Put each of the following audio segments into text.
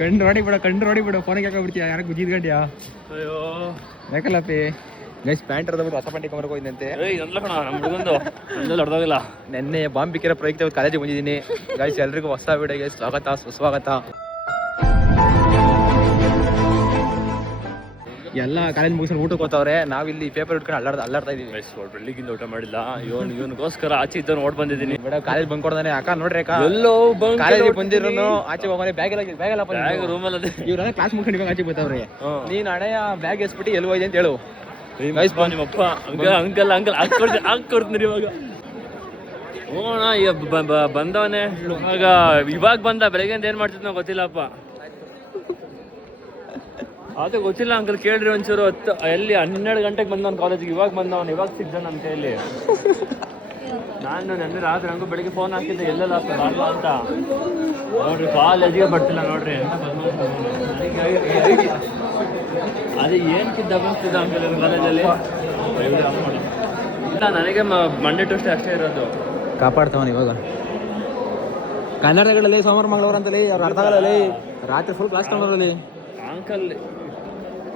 ಕಂಡು ನೋಡಿ ಬಿಡು ಫೋನಿಗೆ ಹಾಕೊಂಡ್ಬಿಡ್ತೀಯ ಯಾರು ಗುಜ್ಜಿದ್ಗಂಡ್ಯಾ ಅಯ್ಯೋ ಯಾಕಲ್ಲಪ್ಪಿ ಗೈಸ್ ಪ್ಯಾಂಟ್ ಹೊರದ್ಬಿಟ್ಟು ಹೊಸ ಪ್ಯಾಂಟ್ ಕಮರ್ಗೆ ಹೋಗಿದ್ದಂತೆ ಹೊಡೆದೋಗಿಲ್ಲ ನೆನ್ನೆ ಬಾಂಬ್ ಬಿಕ್ಕಿರೋ ಪ್ರಯುಕ್ತ ಕಾಲೇಜಿಗೆ ಬಂದಿದ್ದೀನಿ ಗೈಸ್ ಎಲ್ರಿಗೂ ಹೊಸ ವಿಡಿಯೋಗೆ ಸ್ವಾಗತ ಸುಸ್ವಾಗತ. ಎಲ್ಲ ಕಾಲೇಜ್ ಮುಗಿಸ್ಕೊಂಡು ಊಟಕ್ಕೆ ಹೋಗ್ತಾವ್ರೆ, ನಾವಿಲ್ಲಿ ಪೇಪರ್ ಇಟ್ಕೊಂಡು ಅಲ್ಲಾಡ್ತಾ ಇದೀವಿ. ಬೆಳ್ಳಿಗಿಂದ ಊಟ ಮಾಡಿಲ್ಲ, ಇವನಿಗೋಸ್ಕರ ಆಚೆ ಇದ್ದವ್ನು ಓಡ್ ಬಂದಿದ್ದೀನಿ. ಬೇಡ ಕಾಲೇಜ್ ಬಂಕ್ ಕೊಡ್ದಾನೆ ಅಕ್ಕ ನೋಡ್ರಿ ಅಕ್ಕ ಎಲ್ಲೋ ಕಾಲೇಜಿಗೆ ಬಂದಿರೋನು ಆಚೆ ಹೋಗೋನೆ ಬ್ಯಾಗ್ ರೂಮಲ್ಲಿ ಇವ್ರೆಲ್ಲ ಕ್ಲಾಸ್ ಮುಗಿಸ್ಕೊಂಡು ಇವಾಗ ಆಚೆ ಬರ್ತಾವ್ರೆ. ನೀನ್ ಹಣೆಯ ಬ್ಯಾಗ್ ಎಸ್ಬಿಟ್ಟು ಎಲ್ಲಿ ಹೋಯ್ದೆ ಅಂತ ಹೇಳು. ನಿಮ್ಮಪ್ಪ ಅಂಕಲ್ ಹಾಕೊಡ್ತೀನಿ ಇವಾಗ. ಹೋಗೋಣ ಈಗ ಬಂದವನೇ ಇವಾಗ ಬಂದ, ಬೆಳಗ್ಗೆಂದ ಏನ್ ಮಾಡ್ತಿದ್ನೋ ಗೊತ್ತಿಲ್ಲಪ್ಪ. ಅದೇ ಗೊತ್ತಿಲ್ಲ ಅಂಕಲ್, ಕೇಳ್ರಿ ಒಂಚೂರು. ಎಲ್ಲಿ 12 ಗಂಟೆಗೆ ಬಂದವನು ಕಾಲೇಜಿಗೆ, ಇವಾಗ ಬಂದವನು, ಇವಾಗ ಸಿಗ್ದ ನನ್ನ ಕೈಯಲ್ಲಿ. ನಾನು ನೆನ್ನೆ ರಾತ್ರಿ ಹಂಗೂ ಬೆಳಿಗ್ಗೆ ಫೋನ್ ಹಾಕಿದ್ದೆ ಎಲ್ಲೆಲ್ಲ ಅಂತ. ನೋಡ್ರಿ ಕಾಲೇಜಿಗೆ ಬರ್ತಿಲ್ಲ ನೋಡ್ರಿ. ಅದೇ ಏನಕ್ಕಿದ್ದ ಅನಿಸ್ತಿದ್ದ ಅಂಕಲ್ ಕಾಲೇಜಲ್ಲಿ. ಇಲ್ಲ ನನಗೆ ಮಂಡೇ ಟು ಅಷ್ಟೇ ಇರೋದು. ಕಾಪಾಡ್ತಾವನ ಇವಾಗ ಕನ್ನಡಗಳಲ್ಲಿ ಸೋಮವಾರ ಮಂಗಳವಾರ ಅಂತಲೇ ಅವ್ರು ಅರ್ಥ ಆಗಲ್ಲ. ರಾತ್ರಿ ಫುಲ್ ಕ್ಲಾಸ್ ತಗೊಂಡ್ರಲ್ಲಿ ಅಂಕಲ್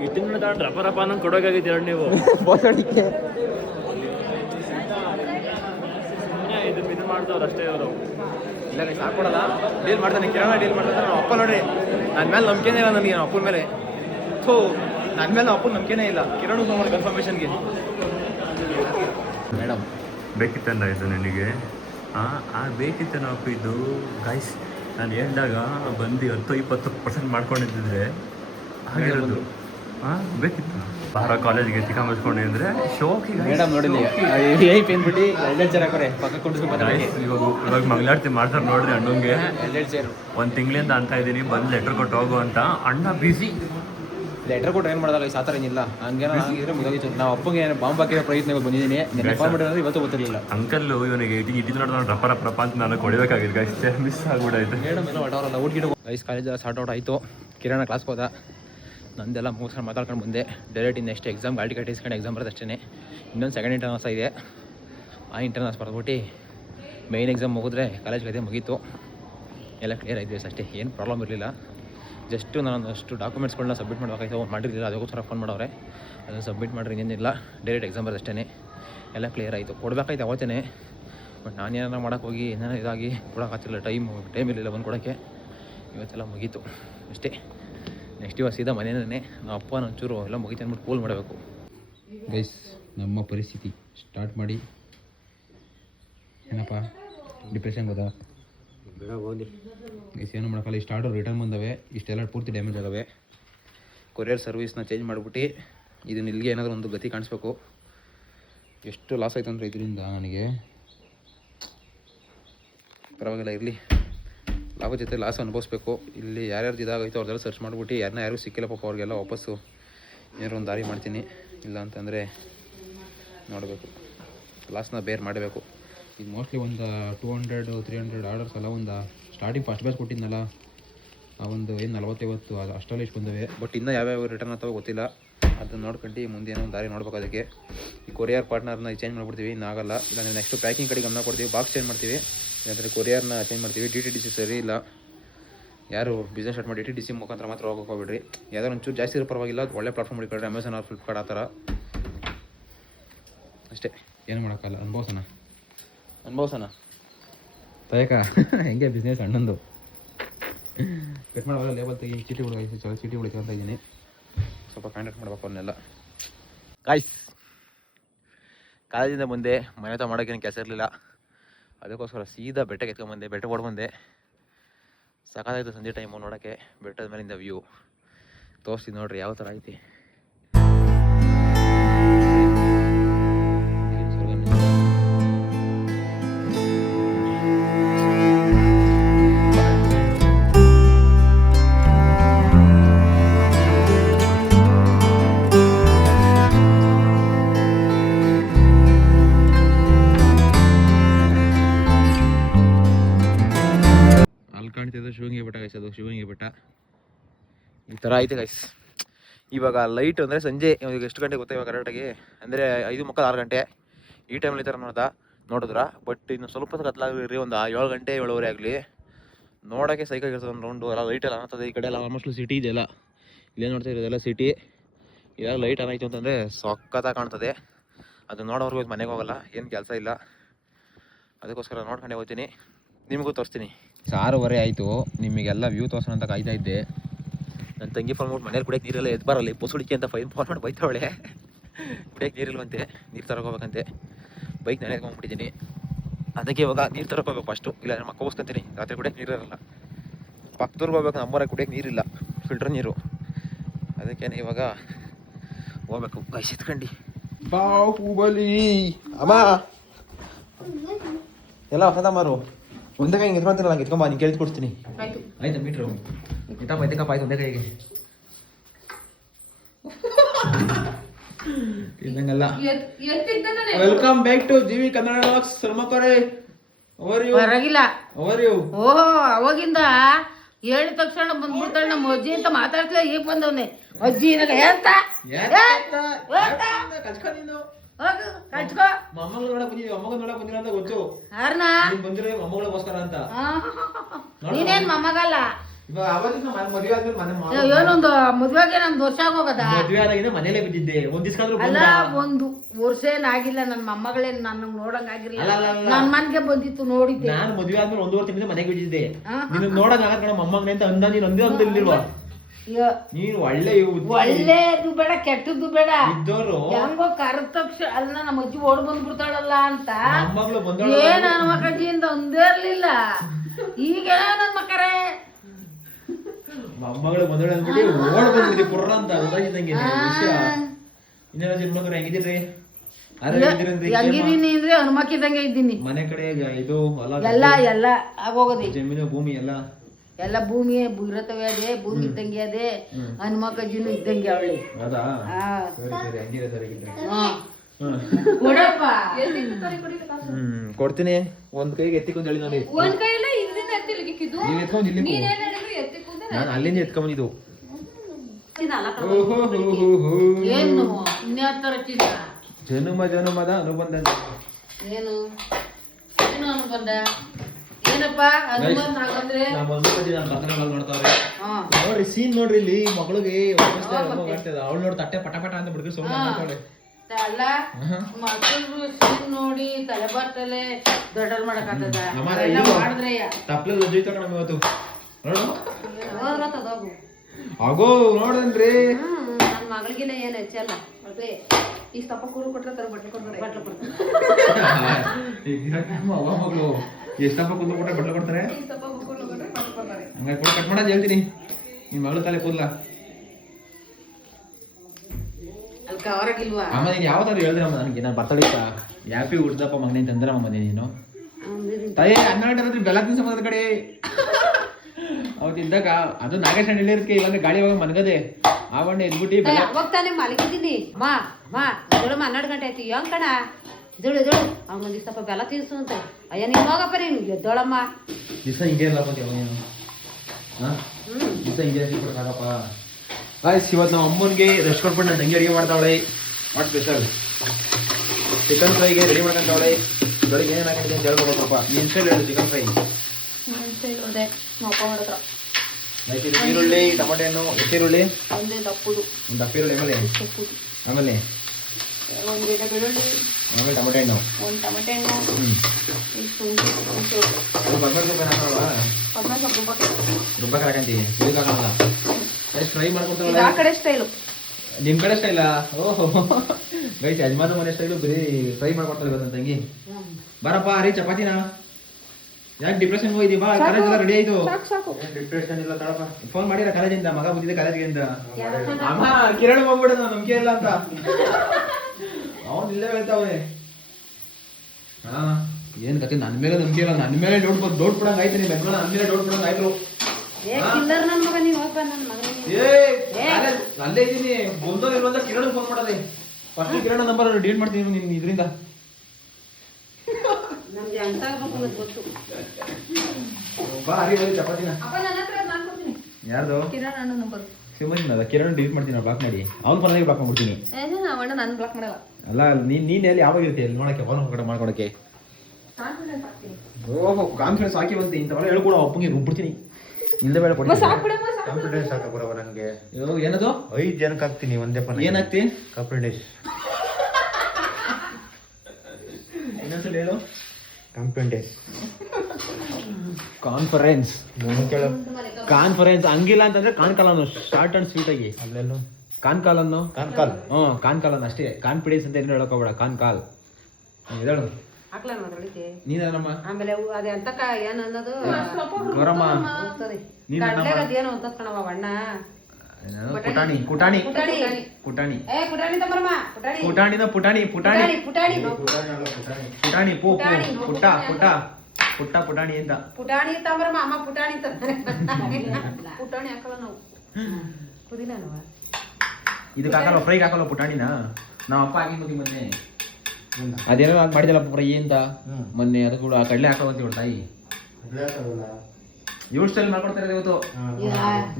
ಇಟ್ಟಿನ ತಗೊಂಡು ರಪ್ಪ ಅನ್ನೋ ಕೊಡೋಕಾಗಿತ್ತು ಎರಡು ನೀವು. ಇದು ಮಾಡ್ದವ್ರು ಅಷ್ಟೇ ಇವರು. ಇಲ್ಲ ಸಾಕೊಡಲ್ಲ, ಡೀಲ್ ಮಾಡ್ತಾನೆ, ಕಿರಣ ಡೀಲ್ ಮಾಡ್ತಾನೆ. ನಮ್ಮ ಅಪ್ಪ ನೋಡ್ರಿ ನನ್ನ ಮೇಲೆ ನಂಬಿಕೆನೇ ಇಲ್ಲ ನನಗೆ, ನಮ್ಮ ಅಪ್ಪನ ಮೇಲೆ. ಸೊ ನನ್ನ ಮೇಲೆ ಅಪ್ಪನ ನಂಬಿಕೆನೇ ಇಲ್ಲ. ಕಿರಣ್ ನೋಡಿ ಕನ್ಫರ್ಮೇಷನ್ಗೆ. ಮೇಡಮ್ ಬೇಕಿತ್ತಲ್ಲ ಇದು ನನಗೆ, ಬೇಕಿತ್ತೇನಪ್ಪ ಇದು ಗೈಸ್. ನಾನು ಹೇಳಿದಾಗ ಬಂದು 10-20% ಮಾಡ್ಕೊಂಡಿದ್ದಿದ್ರೆ ಆಗಿರೋದು. ಬೇಕಿತ್ತು ಬಾರ ಕಾಲೇಜ್ಗೆ ಚಿಕ್ಕಂಬಸ್ಕೊಂಡು ಅಂದರೆ ಶೋಕಿ. ಮೇಡಮ್ ನೋಡಿದ್ವಿ ಏನ್ಬಿಟ್ಟು 2 ಜನ ಹಾಕೋರೆ ಪಕ್ಕ ಕುಡಿಸ್ಕೊಂಡು ಇವಾಗ ಮಂಗಳಾರತಿ ಮಾಡ್ತಾರೆ ನೋಡ್ರಿ. ಅಣ್ಣಂಗೆ 2 ಸೇರು 1 ತಿಂಗಳಿಂದ ಅಂತ ಇದ್ದೀನಿ, ಬಂದು ಲೆಟರ್ ಕೊಟ್ಟು ಹೋಗು ಅಂತ. ಅಣ್ಣ ಬಿಸಿ. ಲೆಟರ್ ಕೊಟ್ಟು ಏನು ಮಾಡೋದಲ್ಲ, ಈ ಸಾತರ ಏನಿಲ್ಲ. ಹಂಗೇನೋ ಆಗಿದ್ರೆ ಮುಗಿದೋಗಿತ್ತು. ನಾವು ಅಪ್ಪಗೆ ಬಾಂಬ್ ಹಾಕಿರೋ ಪ್ರಯತ್ನ ಬಂದಿದ್ದೀನಿ. ಫೋನ್ ಮಾಡಿದ್ರೆ ಇವತ್ತು ಗೊತ್ತಿರಲಿಲ್ಲ. ಅಂಕಲ್ ಇವನಿಗೆ ಇಟ್ಟು ನೋಡಿದ್ರೆ ರಪ್ಪ ಅಂತ ನಾನು ಕೊಡಬೇಕಾಗಿದ್ದು ಗೈಸ್, ಮಿಸ್ ಆಗ್ಬಿಡಾಯ್ತು. ಮೇಡಮ್ ಎಲ್ಲ ಹೊಟ್ಟವರಲ್ಲ ಊಟ ಗೈಸ್. ಕಾಲೇಜೆಲ್ಲ ಸ್ಟಾರ್ಟ್ ಔಟ್ ಆಯಿತು. ಕಿರಣ ಕ್ಲಾಸ್ಗೆ ಹೋದ, ನಂದೆಲ್ಲ ಮುಗಿಸ್ಕೊಂಡು ಮಾತಾಡ್ಕೊಂಡು ಬಂದೆ. ಡೈರೆಕ್ಟ್ ನೆಕ್ಸ್ಟ್ ಎಕ್ಸಾಮ್ ಗಾಡಿ ಕಟ್ಟಿಸ್ಕೊಂಡು ಎಕ್ಸಾಮ್ ಬರೋದು ಅಷ್ಟೇ. ಇನ್ನೊಂದು ಸೆಕೆಂಡ್ ಇಂಟರ್ನಲ್ಸ್ ಇದೆ, ಆ ಇಂಟರ್ನಲ್ಸ್ ಬರ್ಬಿಟ್ಟು ಮೈನ್ ಎಕ್ಸಾಮ್ ಮುಗಿದ್ರೆ ಕಾಲೇಜ್ಗೆ ಅದೇ ಮುಗೀತು. ಎಲ್ಲ ಕ್ಲಿಯರ್ ಆಯ್ತು ಅಷ್ಟೇ, ಏನು ಪ್ರಾಬ್ಲಮ್ ಇರಲಿಲ್ಲ. ಜಸ್ಟು ನಾನು ಅಷ್ಟು ಡಾಕ್ಯುಮೆಂಟ್ಸ್ಗಳನ್ನ ಸಬ್ಮಿಟ್ ಮಾಡಬೇಕಾಯ್ತು, ಅವ್ರು ಮಾಡಿರಲಿಲ್ಲ. ಅದಕ್ಕೋಸ್ಕರ ಫೋನ್ ಮಾಡವ್ರೆ, ಅದನ್ನು ಸಬ್ಮಿಟ್ ಮಾಡಿರಿ, ಇನ್ನೇನಿಲ್ಲ. ಡೈರೆಕ್ಟ್ ಎಕ್ಸಾಮ್ ಬರೋದು ಅಷ್ಟೇ. ಎಲ್ಲ ಕ್ಲಿಯರ್ ಆಯಿತು. ಕೊಡಬೇಕಾಯ್ತು ಅವತ್ತೇ, ಬಟ್ ನಾನೇನಾರು ಮಾಡೋಕ್ಕೆ ಹೋಗಿ ಏನಾರು ಇದಾಗಿ ಕೊಡೋಕ್ಕಾಗ್ತಿಲ್ಲ. ಟೈಮ್ ಇರಲಿಲ್ಲ ಬಂದು ಕೊಡೋಕ್ಕೆ. ಇವತ್ತೆಲ್ಲ ಮುಗೀತು ಅಷ್ಟೇ. ನೆಕ್ಸ್ಟ್ ಇವಾಗ ಸೀದಾ ಮನೆಯೇ. ನಮ್ಮ ಅಪ್ಪ ಒಂಚೂರು ಎಲ್ಲ ಮುಗಿತು ಅಂದ್ಬಿಟ್ಟು ಕೂಲ್ ಮಾಡಬೇಕು. ಗೈಸ್ ನಮ್ಮ ಪರಿಸ್ಥಿತಿ ಸ್ಟಾರ್ಟ್ ಮಾಡಿ ಏನಪ್ಪ ಡಿಪ್ರೆಷನ್ ಗೊತ್ತಾ ಗೈಸ್. ಏನು ಮಾಡೋಕ್ಕಲ್ಲ, ಇಷ್ಟು ಆರ್ಡರ್ ರಿಟರ್ನ್ ಬಂದವೆ, ಇಷ್ಟೆಲ್ಲ ಪೂರ್ತಿ ಡ್ಯಾಮೇಜ್ ಆಗವೆ. ಕೊರಿಯರ್ ಸರ್ವಿಸ್ನ ಚೇಂಜ್ ಮಾಡಿಬಿಟ್ಟು ಇದನ್ನ ಇಲ್ಲಿಗೆ ಏನಾದರೂ ಒಂದು ಗತಿ ಕಾಣಿಸ್ಬೇಕು. ಎಷ್ಟು ಲಾಸ್ ಆಯ್ತು ಅಂದರೆ ಇದರಿಂದ ನನಗೆ. ಪರವಾಗಿಲ್ಲ ಇರಲಿ, ಲಾಭ ಜೊತೆ ಲಾಸ್ ಅನುಭವಿಸ್ಬೇಕು. ಇಲ್ಲಿ ಯಾರ್ಯಾರ್ದು ಇದಾಗೈತೋ ಅವ್ರದ್ದೆಲ್ಲ ಸರ್ಚ್ ಮಾಡಿಬಿಟ್ಟು ಯಾರು ಸಿಕ್ಕಿಲ್ಲ ಪಾಪ ಅವ್ರಿಗೆಲ್ಲ ವಾಪಸ್ಸು ಏನಾರು ಒಂದು ದಾರಿ ಮಾಡ್ತೀನಿ. ಇಲ್ಲ ಅಂತಂದರೆ ನೋಡಬೇಕು, ಲಾಸ್ನ ಬೇರ್ ಮಾಡಬೇಕು. ಇದು ಮೋಸ್ಟ್ಲಿ ಒಂದು 200-300 ಆರ್ಡರ್ಸ್ ಅಲ್ಲ. ಒಂದು ಸ್ಟಾರ್ಟಿಂಗ್ ಫಸ್ಟ್ ಬ್ಯಾಚ್ ಕೊಟ್ಟಿದ್ನಲ್ಲ, ಆ ಒಂದು ಏನು 40-50 ಅದು ಅಷ್ಟರಲ್ಲಿ ಇಷ್ಟು ಬಂದವೆ. ಬಟ್ ಇನ್ನೂ ಯಾವ್ಯಾವ ರಿಟರ್ನ್ ಆಗ್ತಾವೆ ಗೊತ್ತಿಲ್ಲ. ಅದನ್ನು ನೋಡ್ಕೊಂಡು ಮುಂದೆ ಏನೋ ಒಂದು ದಾರಿ ನೋಡ್ಬೇಕು. ಅದಕ್ಕೆ ಈ ಕೊರಿಯರ್ ಪಾರ್ಟ್ನರ್ನ ಚೇಂಜ್ ಮಾಡಿಬಿಡ್ತೀವಿ, ಇನ್ನಾಗಲ್ಲ. ಇಲ್ಲಾಂದರೆ ನೆಕ್ಸ್ಟ್ ಪ್ಯಾಕಿಂಗ್ ಕಡೆ ಗಮನ ಕೊಡ್ತೀವಿ, ಬಾಕ್ಸ್ ಚೇಂಜ್ ಮಾಡ್ತೀವಿ. ಇಲ್ಲಾಂದರೆ ಕೊರಿಯರ್ನ ಚೇಂಜ್ ಮಾಡ್ತೀವಿ. DTDC ಸರಿ ಇಲ್ಲ. ಯಾರು ಬಿಸ್ನೆಸ್ ಸ್ಟಾರ್ಟ್ ಮಾಡಿ DTDC ಮುಖಾಂತರ ಮಾತ್ರ ಹೋಗೋಕೆ ಹೋಗ್ಬಿಡ್ರಿ. ಯಾವ್ದಾರು ಒಂಚೂರು ಜಾಸ್ತಿ ಇರೋ ಪರವಾಗಿಲ್ಲ, ಒಳ್ಳೆ ಪ್ಲಾಟ್ಫಾರ್ಮ್ ಹಿಡ್ಕೊಂಡ್ರೆ ಅಮೆಝಾನ್ ಆರ್ ಫ್ಲಿಪ್ಕಾರ್ಟ್ ಆ ಥರ ಅಷ್ಟೇ. ಏನು ಮಾಡೋಕ್ಕಲ್ಲ, ಅನುಭವಿಸೋಣ ತಯಕ ಹೆಂಗೆ ಬಿಸ್ನೆಸ್ ಅಣ್ಣಂದು. ಕಟ್ ಮಾಡೋಲ್ಲ, ಲೇಬಲ್ ತೆಗಿ, ಚೀಟಿ ಉಳಿತು ಅಂತ ಇದ್ದೀನಿ. ಸ್ವಲ್ಪ ಕಾಂಟ್ಯಾಕ್ಟ್ ಮಾಡ್ಬೇಕು ಅವನ್ನೆಲ್ಲ. ಗಾಯ್ಸ್ ಕಾಲೇಜಿಂದ ಮುಂದೆ ಮನೆ ಹತ್ರ ಮಾಡೋಕ್ಕೇನು ಕೆಲಸ ಇರಲಿಲ್ಲ, ಅದಕ್ಕೋಸ್ಕರ ಸೀದಾ ಬೆಟ್ಟಕ್ಕೆ ಎತ್ಕೊಂಡ್ಬಂದೆ. ಬೆಟ್ಟಕ್ಕೆ ಹೊಡ್ಬಂದೆ. ಸಾಕಾಯ್ತು ಸಂಜೆ ಟೈಮು ನೋಡೋಕ್ಕೆ. ಬೆಟ್ಟದ ಮೇಲಿಂದ ವ್ಯೂ ತೋರಿಸ್ತೀನಿ ನೋಡ್ರಿ ಯಾವ ಥರ ಐತಿ. ಕಾಣ್ತಿದ್ದು ಶಿವಗಂಗೆ ಬೆಟ್ಟ ಗೈಸ್, ಅದು ಶಿವಗಂಗೆ ಬೆಟ್ಟ ಈ ಥರ ಐತೆ ಗೈಸ್. ಇವಾಗ ಲೈಟ್ ಅಂದರೆ ಸಂಜೆ ಇವಾಗ ಎಷ್ಟು ಗಂಟೆ ಗೊತ್ತಾ? ಇವಾಗ ಕರೆಕ್ಟಾಗಿ ಅಂದರೆ 5:45-6 ಗಂಟೆ ಈ ಟೈಮಲ್ಲಿ ಈ ಥರ ನೋಡಿದ್ರಾ. ಬಟ್ ಇನ್ನು ಸ್ವಲ್ಪ ಕತ್ಲಾಗ್ರಿ, ಒಂದು 7 ಗಂಟೆ 7:15 ಆಗಲಿ ನೋಡೋಕ್ಕೆ ಸೈಕಾಗಿ ಇರ್ತದೆ ಒಂದು ರೌಂಡು ಎಲ್ಲ ಲೈಟ್ ಎಲ್ಲ ಅನ್ನತ್ತದೆ. ಈ ಕಡೆ ಎಲ್ಲ ಆಲ್ಮೋಸ್ಟ್ ಸಿಟಿ ಇದೆಲ್ಲ, ಇಲ್ಲೇ ನೋಡ್ತಾ ಇರೋದೆಲ್ಲ ಸಿಟಿ. ಇಲ್ಲ ಲೈಟ್ ಆನ್ ಆಯಿತು ಅಂತಂದರೆ ಸೊಕ್ಕತ್ತಾಗಿ ಕಾಣ್ತದೆ. ಅದು ನೋಡೋರ್ಗೂ ಮನೆಗೆ ಹೋಗಲ್ಲ, ಏನು ಕೆಲಸ ಇಲ್ಲ, ಅದಕ್ಕೋಸ್ಕರ ನೋಡ್ಕೊಂಡೆ ಹೋಗ್ತೀನಿ, ನಿಮಗೂ ತೋರಿಸ್ತೀನಿ. 6:15 ಆಯಿತು, ನಿಮಗೆಲ್ಲ ವ್ಯೂ ತೋರಿಸೋಣ ಅಂತ ಕಾಯ್ತಾ ಇದ್ದೆ. ನನ್ನ ತಂಗಿ ಫೋನ್ ಮಾಡಿ ಮನೇಲಿ ಕುಡಿಯೋಕೆ ನೀರೆಲ್ಲ ಎದ್ದು ಬರಲ್ಲ, ಪುಸುಡಿಕೆ ಅಂತ ಫೋನ್ ಮಾಡಿ ಬೈತಾವಳೆ. ಕುಡಿಯೋಕೆ ನೀರಿಲ್ವಂತೆ, ನೀರು ತರೋಕೋಬೇಕಂತೆ. ಬೈಕ್ ನಾನೇ ಎತ್ಕೊಂಡ್ಬಿಟ್ಟಿದ್ದೀನಿ, ಅದಕ್ಕೆ ಇವಾಗ ನೀರು ತರೋಕೋಬೇಕು ಫಸ್ಟು, ಇಲ್ಲ ನಾನು ಮಕ್ಕ ಹೋಗ್ಸ್ಕೊಂತೀನಿ, ರಾತ್ರಿ ಕುಡಿಯೋಕೆ ನೀರು ಇರಲ್ಲ. ಪಕ್ಕದೂರ್ಗೆ ಹೋಗ್ಬೇಕು, ನಮ್ಮೂರಾಗ ಕುಡಿಯೋಕೆ ನೀರಿಲ್ಲ, ಫಿಲ್ಟರ್ ನೀರು. ಅದಕ್ಕೇನೆ ಇವಾಗ ಹೋಗ್ಬೇಕು ಗೈಸ್ ಎತ್ಕೊಂಡು. ಬಾಹುಬಲಿ ಅಮ್ಮ ಎಲ್ಲ ಹೊಸದ ಮಾರು ಒಂದೇ ಕೈ ಎತ್ಕೊಂತೀನಿ, ನಂಗೆ ಎತ್ಕೊಂಬ, ನೀನು ಕೇಳ್ತು ಕೊಡ್ತೀನಿ. ಆಯ್ತಾ ಮೀಟ್ರು ಇಟ್ಟಪ್ಪ ಎತ್ತಕಪ್ಪ, ಆಯ್ತು ಒಂದೇ ಕೈಗೆ ಇದ್ದಂಗಲ್ಲ. Welcome back to GV Kannada vlogs. ಸರ್ಮಕರೇ ಪರವಾಗಿಲ್ಲ. ಓಹೋ ಅವಾಗಿಂದ ಹೇಳಿದ ತಕ್ಷಣ ಬಂದ್ಬಿಡ್ತಾಳೆ ನಮ್ಮ ಅಜ್ಜಿ ಅಂತ ಮಾತಾಡ್ತಿಲ್ಲ, ಈಗ ಬಂದವನೆ ಅಜ್ಜಿ ಅಂತ ಮೊಮ್ಮಗಳು ನೋಡಕ್ ಬಂದಿದ್ವಿ, ಮೊಮ್ಮಗ ನೋಡಕ್ ಬಂದಿಲ್ಲ ಅಂತ ಗೊತ್ತು. ಯಾರನ್ನ ಬಂದಿರೋ ಮೊಮ್ಮಗಳಿಗೋಸ್ಕರ ಅಂತ. ನೀನೇನ್ ಮೊಮ್ಮಗಲ್ಲ, ಮದುವೆ ಏನೊಂದು ಮದ್ವೆಗೆ ನಮ್ದು ವರ್ಷ ಆಗೋಗದ. ಆದಾಗಿಂದ ಮನೇಲೆ ಬಿದ್ದಿದ್ದೆ, ಒಂದ್ ದಿವ್ಸ ಅಲ್ಲ ಒಂದು ವರ್ಷ ಏನಾಗಿಲ್ಲ, ನನ್ ಮೊಮ್ಮಗಳೇನ್ ನನ್ನ ನೋಡಂಗ್ ಆಗಿರ್ಲಿಲ್ಲ, ನನ್ ಮನ್ಗೆ ಬಂದಿತ್ತು ನೋಡಿದ್ದೆ. ನಾನು ಮದುವೆ ಆದ್ಮೇಲೆ 1 ವರ್ಷ ತಿಂಗಳು ಮನೆಗೆ ಬಿದ್ದಿದ್ದೆ, ನೀನು ನೋಡಕ್ ಆಗಲ್ಲ ಮೊಮ್ಮಗನೆ ಅಂತ ಅಂದ. ನೀನು ಒಂದೇ ಒಂದು ಇಲ್ವಾ, ನೀನು ಒಳ್ಳೇದು ಬೇಡ ಕೆಟ್ಟದ್ದು ಬೇಡ, ಇದ್ದೋರು ಹೆಂಗೋ ಕರೆದ ತಕ್ಷಣ ಅಲ್ಲ ನಮ್ಮ ಅಜ್ಜಿ ಓಡ್ ಬಂದ್ಬಿಡ್ತಾಳಲ್ಲ ಅಂತ ಮೊಮ್ಮಗಳು ಏನ್ ನನ್ನ ಮಕ್ಕಳಿಂದ ಒಂದೇ ಇರ್ಲಿಲ್ಲ. ಈಗ ನನ್ ಮಕ್ಕರೇ ಮೊಮ್ಮಗಳು ಬಂದೋಳೆ ಅಂದ್ಬಿಟ್ಟು ಓಡ್ ಬಂದಿದ್ರಿ ಪುರ್ರ ಅಂತ ಗೊತ್ತಾಗಿದ್ದಂಗೆ ವಿಷಯ. ಇನ್ನೇನ ಜನ್ಮಕರು ಹೆಂಗಿದ್ದೀರಿ? ಹೆಂಗಿದೀನಿ ಅಂದ್ರೆ ಹನುಮಕ್ಕಿದ್ದಂಗೆ ಇದ್ದೀನಿ. ಮನೆ ಕಡೆ ಇದು ಎಲ್ಲ ಆಗೋಗದೆ, ಜಮೀನು ಭೂಮಿ ಎಲ್ಲ ಭೂಮಿ ಇರತವೆ, ಅದೇ ಭೂಮಿ ಇದ್ದಂಗೆ ಅದೇ, ಹನುಮಕ್ಕಜ್ಜಿನೂ ಇದ್ದಂಗೆ ಅವಳಿ. ಕೊಡ್ತೀನಿ, ಒಂದ್ ಕೈಗೆ ಎತ್ತಿಕೊಂಡು ಹೇಳಿ ನೋಡಿ. ನಾನು ಅಲ್ಲಿಂದ ಎತ್ಕೊಂಬಂದಿದ್ದು. ಏನು ಇನ್ಯಾತರ ಜನುಮದ ಅನುಬಂಧ. ಏನು ಅನುಬಂಧ ಏನಪ್ಪ ಅನುಬಂಧ ಹಾಗಂದ್ರೆ ನೋಡ್ತಾವ್ರೆ ನೋಡ್ರಿ, ಸೀನ್ ನೋಡ್ರಿ ಇಲ್ಲಿ ಮಗಳಿಗೆ ಅವಳು ನೋಡಿ ತಟ್ಟೆ ಪಟ ಪಟ ಅಂತ ಬಿಡ್ರಿ ಸೌಂಡ್ ಮಾಡ್ತಾಳೆ. ಅಲ್ಲ ಮಕ್ಕಳು ಸೀನ್ ನೋಡಿ ತಲೆ ಬರ್ತಲೆ ದೊಡ್ಡರ್ ಮಾಡಕ್ಕಾಗ್ತದ ಮಾಡಿದ್ರೆ ತಪ್ಪಲೆ ಲಜ್ಜೆ ತಗೊಂಡ ಇವತ್ತು ಹೋಗ್ರತ್ತದೋಗು ಆಗೋ ನೋಡನ್ರಿ. ನನ್ನ ಮಗಳಿಗಿನ ಏನ್ ಹೆಚ್ಚಲ್ಲ, ಅದೇ ಈ ತಪ್ಪ ಕೂರು ಕೊಟ್ರೆ ತರ ಬಟ್ಲು ಕೊಡ್ತಾರೆ, ಬಟ್ಲು ಕೊಡ್ತಾರೆ. ಮಗಳು ಎಷ್ಟಪ್ಪ ಕೂದಲು ಕೊಟ್ರೆ ಬಟ್ಲು ಕೊಡ್ತಾರೆ, ಹಂಗಾಗಿ ಕೂಡ ಕಟ್ ಮಾಡೋದು ಹೇಳ್ತೀನಿ. ನಿನ್ ಮಗಳು ತಲೆ ಕೂದಲ ಹೊರಗಿಲ್ವಾ ಅಮ್ಮ, ನೀನು ಯಾವತ್ತಾದ್ರು ಹೇಳ್ದಿರಮ್ಮ ನನಗೆ, ನಾನು ಬರ್ತಡೇ ಹ್ಯಾಪಿ ಹುಡ್ದಪ್ಪ ಮಗನೇ ತಂದ್ರಮ್ಮ ಮನೆ ನೀನು. ತಾಯಿ 12 ರಾತ್ರಿ ಬೆಲ್ಲ ತಿನ್ಸಂಬದ ಕಡೆ ಅವತ್ತಿದ್ದಾಗ ಅದು ನಾಗೇಶ್ ಹಣ್ಣಿ ಇರೋದಕ್ಕೆ, ಇಲ್ಲಾಂದ್ರೆ ಗಾಡಿ ಹೋಗ ಮನ್ಗದೆ ಆವಣ್ಣ ಎದ್ಬಿಟ್ಟು ಹೋಗ್ತಾನೆ ಮಲಗಿದ್ದೀನಿ. ಮಾ 12 ಗಂಟೆ ಆಯ್ತು, ಹೆಂಗ್ ಕಣ ಜುಳು ಅವ್ನೊಂದು ಸ್ವಲ್ಪ ಬೆಲ್ಲ ತಿನ್ಸು ಅಂತ. ಅಯ್ಯ ನೀನ್ ಹೋಗಪ್ಪ, ನೀನು ಎದ್ದೋಳಮ್ಮ. ದಿವಸ ಹಿಂಗೆ ಇರಲ್ಲಪ್ಪ ನೀನು, ದಿವಸ ಹಿಂಗೆ ಸಾಕಪ್ಪ. ಆಯ್ತು, ಇವತ್ತು ನಮ್ಮ ಅಮ್ಮನಿಗೆ ರೆಸ್ಟ್ ಕೊಟ್ಬಿಟ್ಟು ನನ್ನ ತಂಗಿ ಅಡುಗೆ ಮಾಡ್ತಾವಳೆ. ವಾಟ್ ಸ್ಪೆಷಲ್ ಚಿಕನ್ ಫ್ರೈಗೆ ರೆಡಿ ಮಾಡ್ಕೊಂತಾವಳೆ. ಬೆಳಿಗ್ಗೆ ಏನೇನು ಹಾಕಿದೆ ಅಂತ ಹೇಳ್ಬೇಕಪ್ಪ. ನೀನು ಸೈಡ್ ಹೇಳು ಚಿಕನ್ ಫ್ರೈ. ಈರುಳ್ಳಿ, ಟೊಮೆಟೊ ಹಣ್ಣು, ಎತ್ತಿರುಳ್ಳಿ, ಒಂದು ದಪ್ಪ ಈರುಳ್ಳಿ, ಆಮೇಲೆ ಟೊಮೆಟೊ ಹಣ್ಣು, ರುಬ್ಬಕ್ಕೆ ಹಾಕಂತೀವಿ, ಹಾಕಲ್ಲ ಫ್ರೈ ಮಾಡ್ಕೊತಾವಲ್ಲ. ನಿಮ್ ಕಡೆ ಸ್ಟೈಲ? ಓಹೋ ಗೈಸ್, ಯಜಮಾನ ಮನೆ ಸ್ಟೈಲು ಬರೀ ಫ್ರೈ ಮಾಡ್ಕೊಡ್ತಾರೆ ಇವತ್ತು ತಂಗಿ. ಬರಪ್ಪ ರೀ ಚಪಾತಿನ. ಯಾಕೆ ಡಿಪ್ರೆಷನ್ ಹೋಗಿದ್ದಿ? ಬಾ, ಕಾಲೇಜ್ ಎಲ್ಲ ರೆಡಿ ಆಯ್ತು. ಡಿಪ್ರೆಷನ್ ಇಲ್ಲ ತಡಪ್ಪ. ಫೋನ್ ಮಾಡಿರ ಕಾಲೇಜಿಂದ, ಮಗ ಬಂದಿದೆ ಕಾಲೇಜ್ಗೆ ಅಂತ. ಅಮ್ಮ ಕಿರಣ್ ಹೋಗ್ಬಿಡ, ನಂಬಿಕೆ ಇಲ್ಲ ಅಂತ ಅವನ್ ಇಲ್ಲೇ ಹೇಳ್ತಾವೆ. ಹಾ ಏನ್ ಕತೆ, ನನ್ ಮೇಲೆ ನಂಬಿಕೆ ಇಲ್ಲ, ನನ್ ಮೇಲೆ ಡೌಟ್ ಬಿಡಂಗ್ ಆಯ್ತು. ನಿಮ್ ಹೆಣ್ಮಗಳ ನನ್ ಮೇಲೆ ಡೌಟ್ ಬಿಡಂಗ್ ಆಯ್ತು. ಅಲ್ಲೇ ಇದೀನಿ, ಬಂದೋದಿಲ್ವಂತ ಕಿರಣ್ ಫೋನ್ ಮಾಡೋದೆ. ಫಸ್ಟ್ ಕಿರಣ್ ನಂಬರ್ ಡಿಲೀಟ್ ಮಾಡ್ತೀನಿ ನೀನು ಇದರಿಂದ. ಬಾ ಹರಿ ಹೋಗಿ ಚಪಾತಿನ. ಯಾರ್ದು? ಶಿವಮೊಗ್ಗದ ಕಿರಣ್ ಡಿಲೀಟ್ ಮಾಡ್ತೀನಿ, ಬ್ಲಾಕ್ ಮಾಡಿ. ಅವ್ನ ಫೋನಲ್ಲಿ ಬ್ಲಾಕ್ ಮಾಡ್ಬಿಡ್ತೀನಿ. ಅಲ್ಲ ನೀನ್ ಎಲ್ಲಿ ಯಾವಾಗ ಇರ್ತೀಯ ನೋಡಕ್ಕೆ ಫೋನ್ ಹೊರಗಡೆ ಮಾಡ್ಕೊಡಕ್ಕೆ. ಓಹೋ ಕಾನ್ಫಿಡೆನ್ಸ್ ಹಾಕಿ ಬಂತು ಇಂಥವೆಲ್ಲ ಹೇಳ್ಕೊಡ ಅಪ್ಪಂಗೆ ರುಬ್ಬಿಡ್ತೀನಿ ಇಲ್ಲದೆ ಬೇಡ ಕೊಡಿ ಕಾನ್ಫಿಡೆನ್ಸ್ ಹಾಕಬರವ ನನಗೆ. ಏನದು 5 ಜನಕ್ಕೆ ಹಾಕ್ತೀನಿ ಒಂದೇ ಪನ. ಏನಾಗ್ತಿ ಕಾನ್ಫಿಡೆನ್ಸ್. ಇನ್ನೊಂದ್ಸಲ ಹೇಳು. ಕಾನ್ಫಿಡೆನ್ಸ್. ಕಾನ್ಫರೆನ್ಸ್ ಕಾನ್ಫರೆನ್ಸ್ ಹಂಗಿಲ್ಲ ಅಂತಂದ್ರೆ ಕಾನ್ಕಾಲನ್ನು ಶಾರ್ಟ್ ಅಂಡ್ ಸ್ವೀಟ್ ಆಗಿ ಅಲ್ಲೆಲ್ಲೋ ಕಾನ್ಕಾಲನ್ನು ಕಾನ್ಕಾಲ್. ಕಾನ್ಕಾಲನ್ನು ಅಷ್ಟೇ. ಕಾನ್ಫಿಡೆನ್ಸ್ ಅಂತ ಏನು ಹೇಳೋಕೋಬೇಡ. ಕಾನ್ಕಾಲ್ ಹೇಳು ಹಾಕ್ಲ ಮಾತಾಡಿಕೆ ನೀನಮ್ಮ ಆಮೇಲೆ ಅದೇ ಅಂತಕ ಏನ್ ಅನ್ನೋದು ಗೌರಮ್ಮ ನೀನು ಏನೋ ಅಂತ ಕಣವ ಅಣ್ಣ ಪುಟಾಣಿ ಕುಟಾಣಿ ಕುಟಾಣಿ ಪುಟಾಣಿನ ಪುಟಾಣಿ ಪುಟಾಣಿ ಪುಟಾಣಿ ಪೂ ಪುಟ್ಟ ಪುಟ್ಟ ಪುಟ್ಟ ಪುಟಾಣಿ ಅಂತ ಪುಟಾಣಿ ತಂಬರಮ್ಮ ಅಮ್ಮ ಪುಟಾಣಿ ಪುಟಾಣಿ ಹಾಕಲ್ಲ ನಾವು ಪುದೀನವ ಇದಕ್ಕೆ ಹಾಕಲ್ಲ ಫ್ರೈಗೆ ಹಾಕಲ್ಲ ಪುಟಾಣಿನ. ನಾವು ಅಪ್ಪ ಆಗಿದ್ದು ಮೊನ್ನೆ ಅದೇನೋ ಮಾಡಿದಲ್ಲ ಫ್ರೈ ಅಂತ ಮೊನ್ನೆ ಅದು ಕೂಡ ಕಡಲೆ ಹಾಕೋತಿ ಇವಳು ತಾಯಿ. ಇವಳು ಸ್ಟೈಲ್ ಮಾಡ್ಕೊಡ್ತಾರೆ ಇವತ್ತು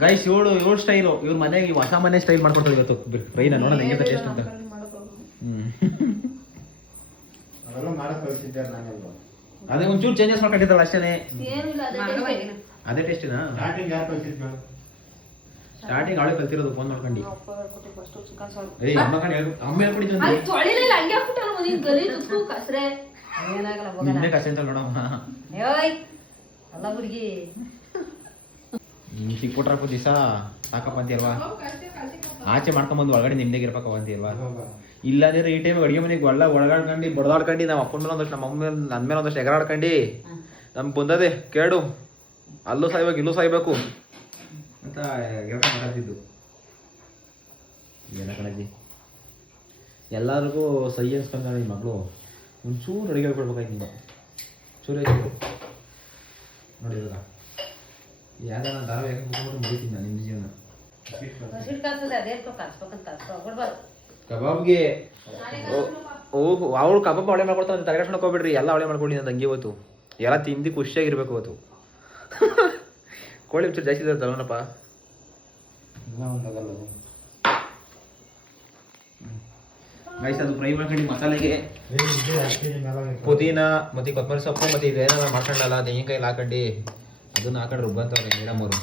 ಗೈಸ್. ಇವಳು ಸ್ಟೈಲು ಇವ್ರ ಮನೆಗೆ ಹೊಸ ಮನೆ ಸ್ಟೈಲ್ ಮಾಡ್ಕೊಡ್ತಾರೆ ಇವತ್ತು ಫ್ರೈನ. ನೋಡೋಣ ಹೆಂಗಿರುತ್ತೆ ಟೇಸ್ಟ್ ಅಂತ. ಅದೇ ಒಂಚೂರು ಚೇಂಜಸ್ ಮಾಡ್ಕೊಂಡಿದ್ದಲ್ಲ ಅಷ್ಟೇನೆ. ಅದೇ ಟೇಸ್ಟಿನಾ ಸ್ಟಾರ್ಟಿಂಗ್ ಅವಳೆ ಕಲ್ತಿರೋದು ಫೋನ್ ಮಾಡ್ಕೊಂಡು. ಏಯ್ ಅಮ್ಮ ಹೇಳ್ಕೊಡಿದ್ದು ನಿನ್ನೆ ಕಸೆ ಅಂತ ನೋಡಮ್ಮ. ಅಲ್ಲ ಹುಡುಗಿ ಸಿಕ್ಬಿಟ್ರಪ್ಪ ದಿವಸ ಸಾಕಪ್ಪ ಅಂತೀಯಲ್ವಾ. ಆಚೆ ಮಾಡ್ಕೊಂಬಂದು ಒಳಗಡೆ ನಿಮ್ದೇ ಇರ್ಬೇಕವ ಅಂತೀಯಲ್ವಾ. ಇಲ್ಲಂದ್ರೆ ಈ ಟೈಮ್ ಅಡುಗೆ ಮನೆಗೆ ಒಳಗಾಡ್ಕೊಂಡು ಬಡದಾಡ್ಕೊಂಡು ನಮ್ಮ ಅಪ್ಪನ ಮೇಲೆ ಒಂದಷ್ಟು ನಮ್ಮ ಅಮ್ಮ ಮೇಲೆ ನನ್ನ ಮೇಲೆ ಒಂದಷ್ಟು ಎಗರಾಡ್ಕೊಂಡು ನಮ್ಗೆ ಬಂದದೆ ಕೇಳು ಅಲ್ಲೂ ಸಾಯ್ಬೇಕು ಇಲ್ಲೂ ಸಾಯ್ಬೇಕು ಅಂತ ಮಾತಾಡ್ತಿದ್ದು. ಏನ ಕಣಜ್ಜಿ ಎಲ್ಲರಿಗೂ ಸಹಿ ಅನ್ಸ್ಕೊಂಡ ನಿಮ್ಮ ಮಗಳು ಒಂಚೂರು ಅಡುಗೆ ಹೇಳ್ಕೊಡ್ಬೇಕಾಯ್ತು. ನೀವು ಚೂರು ನೋಡಿದ್ರ ಯಾವ್ದಾರ ಧಾರಾವಾಹಿ ಕೂತ್ಕೊಂಡು ಮುಗಿತೀನಿ ನಾನು ನಿಮ್ಮ ಜೀವನ. ಕಬಾಬ್ಗೆ ಓಹ್ ಅವಳು ಕಬಾಬ್ ಅವಳೆ ಮಾಡ್ಕೊಡ್ತಾನೆ ತಲೆಗಟ್ಕೊಂಡು ಹೋಗ್ಬಿಡ್ರಿ. ಎಲ್ಲ ಅವಳೆ ಮಾಡ್ಕೊಳ್ಳಿ ಅಂತ ಹಂಗೆ ಇವತ್ತು ಎಲ್ಲ ತಿಂದು ಖುಷಿಯಾಗಿರ್ಬೇಕು ಇವತ್ತು. ಕೋಳಿ ಒಂಚೂರು ಜಾಸ್ತಿ ಇದ್ದಾರೆ ತಲನಪ್ಪ. ಗೈಸ್ ಅದು ಫ್ರೈ ಮಾಡ್ಕೊಂಡು ಮಸಾಲೆಗೆ ಪುದೀನ ಮತ್ತೆ ಕೊತ್ತಂಬರಿ ಸೊಪ್ಪು ಮತ್ತೆ ಇದೇನಾರ ಮಾಡ್ಕೊಂಡಲ್ಲ ತೆಂಗಿನಕಾಯಿ ಹಾಕೊಂಡು ಅದನ್ನ ಹಾಕೊಂಡು ರುಬ್ಬಂತವ್ರೆ ಮೇಡಮ್ ಅವರು.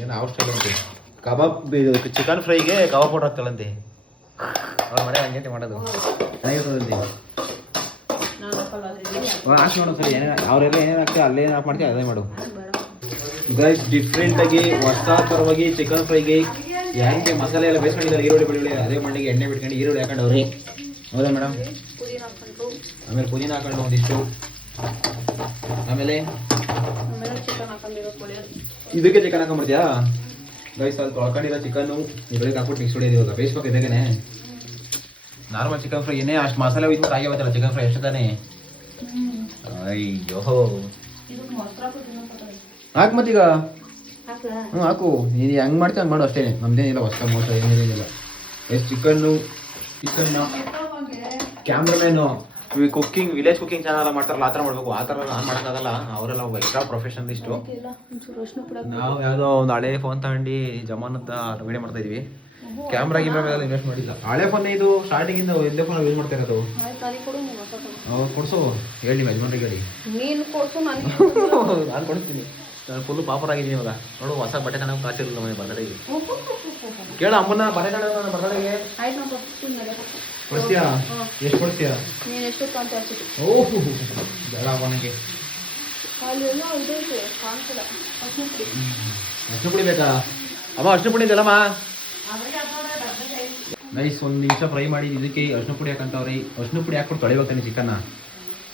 ಏನು ಅವ್ರ ಸ್ಟೈಲ್ ಅಂತೆ ಕಬಾಬ್ ಚಿಕನ್ ಫ್ರೈಗೆ ಕಬಾಬ್ ಪೌಡರ್ ಹಾಕ್ತಾಳಂತೆ ಅವ್ರ ಮನೆ ಹಂಗೆ ಮಾಡೋದು ಚೆನ್ನಾಗಿರ್ತದಂತೆ. ಹಾಕಿ ನೋಡು ಸರಿ ಏನೇ ಅವರೆಲ್ಲ ಏನೇನು ಹಾಕ್ತಾರೆ ಅಲ್ಲೇ ಏನು ಹಾಕಿ ಮಾಡ್ತೀವಿ ಅದೇ ಮಾಡು. ಗೈಸ್ ಡಿಫ್ರೆಂಟಾಗಿ ಹೊಸ ಥರವಾಗಿ ಚಿಕನ್ ಫ್ರೈಗೆ ಹೆಂಗೆ ಮಸಾಲೆ ಎಲ್ಲ ಬೇಯಿಸ್ಕೊಂಡಿದ್ದಾರೆ ಈರುಳ್ಳಿ ಬೆಳ್ಳುಳ್ಳಿ ಅದೇ ಮಣ್ಣಿಗೆ ಎಣ್ಣೆ ಬಿಟ್ಕೊಂಡು ಈರುಳ್ಳಿ ಹಾಕೊಂಡವ್ರಿ. ಹೌದಾ ಮೇಡಮ್? ಆಮೇಲೆ ಪುದೀನ ಹಾಕೊಂಡು ಒಂದಿಷ್ಟು. ಆಮೇಲೆ ಇದಕ್ಕೆ ಚಿಕನ್ ಹಾಕೊಂಡ್ಬಿಡ್ತೀಯಾ ಗೈಸ್? ಅಲ್ಲಿ ತೊಳ್ಕೊಂಡಿರೋ ಚಿಕನ್ನು ಇದ್ರಿಗೆ ಹಾಕ್ಬಿಟ್ಟು ಮಿಕ್ಸ್ ಹೊಡಿಯೋದು ಇವಾಗ ಬೇಯಿಸ್ಬೇಕು ಇದಾಗೇನೆ. ನಾರ್ಮಲ್ ಚಿಕನ್ ಫ್ರೈ ಏನೇ ಅಷ್ಟು ಮಸಾಲೆ ಹೋಯ್ತು ಆಗಿವತ್ತಲ್ಲ ಚಿಕನ್ ಫ್ರೈ ಎಷ್ಟು ತಾನೇ. ಅಯ್ಯೋ ಹಾಕು ಮತ್ತೀಗ. ಹಾಕು ನೀನು ಹೆಂಗೆ ಮಾಡ್ತೀವಿ ಹಂಗೆ ಮಾಡು ಅಷ್ಟೇ. ನಮ್ದೇನಿಲ್ಲ ಹೊಸ ಮೋಸ ಏನಿಲ್ಲ. ಎಷ್ಟು ಚಿಕನ್ನು ಕ್ಯಾಮ್ರಾಮೇನು ಕುಕ್ಕಿಂಗ್ ವಿಲೇಜ್ ಕುಕ್ಕಿಂಗ್ ಚಾನಲ್ ಮಾಡ್ತಾರಲ್ಲ ಆ ಥರ ಮಾಡಬೇಕು. ಆ ಥರ ನಾನು ಮಾಡೋಕ್ಕಾಗಲ್ಲ. ಅವರೆಲ್ಲ ಎಕ್ಸ್ಟ್ರಾ ಪ್ರೊಫೆಷನಲಿಸ್ಟು. ನಾವು ಯಾವುದೋ ಒಂದು ಹಳೆ ಫೋನ್ ತಗೊಂಡು ಜಮಾನದ ವಿಡಿಯೋ ಮಾಡ್ತಾ ಇದೀವಿ. ಕ್ಯಾಮ್ರಾ ಗಿಮ್ರಾಮೆಲ್ಲ ಇನ್ವೆಸ್ಟ್ ಮಾಡಿಲ್ಲ. ಹಳೆ ಫೋನ್ ಇದು ಸ್ಟಾರ್ಟಿಂಗಿಂದ ಒಂದೇ ಫೋನ್ ಯೂಸ್ ಮಾಡ್ತಾ ಇರೋದು. ಕೊಡ್ಸು ಹೇಳಿ ನಿಮ್ಮ ಯಜಮಾನ್ರಿಗೆ ಹೇಳಿ. ನಾನು ಕೊಡಿಸ್ತೀನಿ. ನಾನು ಫುಲ್ಲು ಪಾಪರ್ ಆಗಿದ್ದೀನಿ ಇವಾಗ. ನೋಡು ಹೊಸ ಬಟ್ಟೆ ತನಕ ಕಾಸಿರಲಿಲ್ಲ ಮನೆ ಬರ್ತಡೆಗೆ. ಕೇಳು ಅಮ್ಮನ ಬಟ್ಟೆ ತಗೊಂಡು ನನ್ನ ಬರ್ತಡೆಗೆ ಕೊಡ್ತೀಯಾ? ಎಷ್ಟು ಕೊಡ್ತೀಯಾ? ಓಹೋ ಬೇಡ ನನಗೆ ಅಷ್ಟು ಪುಡಿ ಬೇಕಾ ಅಮ್ಮ? ಅಷ್ಟು ಪುಡಿ ಇದೆಲ್ಲಮ್ಮ ನೈಸ್. ಒಂದು ನಿಮಿಷ ಫ್ರೈ ಮಾಡಿ ಇದಕ್ಕೆ ಅರ್ಶಿನ ಪುಡಿ ಹಾಕಂತವ್ರಿ. ಅರ್ಶಿನ ಪುಡಿ ಹಾಕ್ಬಿಟ್ಟು ತೊಳಿಬೇಕಾನೆ ಚಿಕನ್ನ.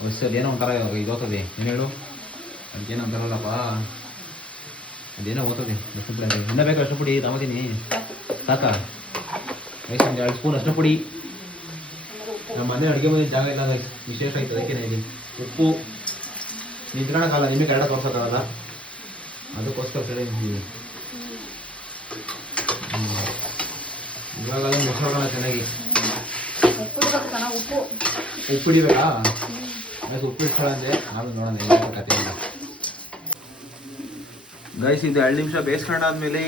ಹೊಸಲ್ಲಿ ಏನೋ ಒಂಥರ ಇದೋಗ್ತದೆ. ಏನು ಹೇಳು ಅದಕ್ಕೇನು ಅಂತಾರಲ್ಲಪ್ಪ ಅದೇನೋ ಓದ್ತದೆ ಅರ್ಶಿನ ಪುಡಿ ಅಂತ. ಇನ್ನೂ ಬೇಕು ಅರ್ಶಿನ ಪುಡಿ ತಗೋತೀನಿ ಸಾಕಾ? ನೈಸ್ ಒಂದು 2 ಸ್ಪೂನ್ ಅರ್ಶಿನ ಪುಡಿ. ನಮ್ಮ ಮನೆ ಅಡುಗೆ ಮನೆ ಜಾಗ ಇಲ್ಲ ವಿಶೇಷ ಆಯ್ತು ಅದಕ್ಕೆ ಇಲ್ಲಿ. ಉಪ್ಪು ನಿಂತ್ಕೊಳ್ಳೋಕ್ಕಾಗಲ್ಲ ನಿಮಗೆ ಕನ್ನಡ ತೋರ್ಸೋಕ್ಕಾಗಲ್ಲ ಅದಕ್ಕೋಸ್ಕರ ಕಡೆ ನಿಂತಿದ್ದೀವಿ. ಇವಾಗ ಅದನ್ನು ಮಿಕ್ಸೋಣ ಚೆನ್ನಾಗಿ. ಉಪ್ಪು ಹಿಡಿಬೇಕಾ? ಗೈಸ್ ಉಪ್ಪು ಇಟ್ಕೊಳ್ಳ ಅಂದೆ ಆಮೇಲೆ ನೋಡೋಣ ಕತೆ ಇಲ್ಲ. ಗೈಸ್ ಇದು 2 ನಿಮಿಷ ಬೇಯಿಸ್ಕೊಂಡಾದ್ಮೇಲೆ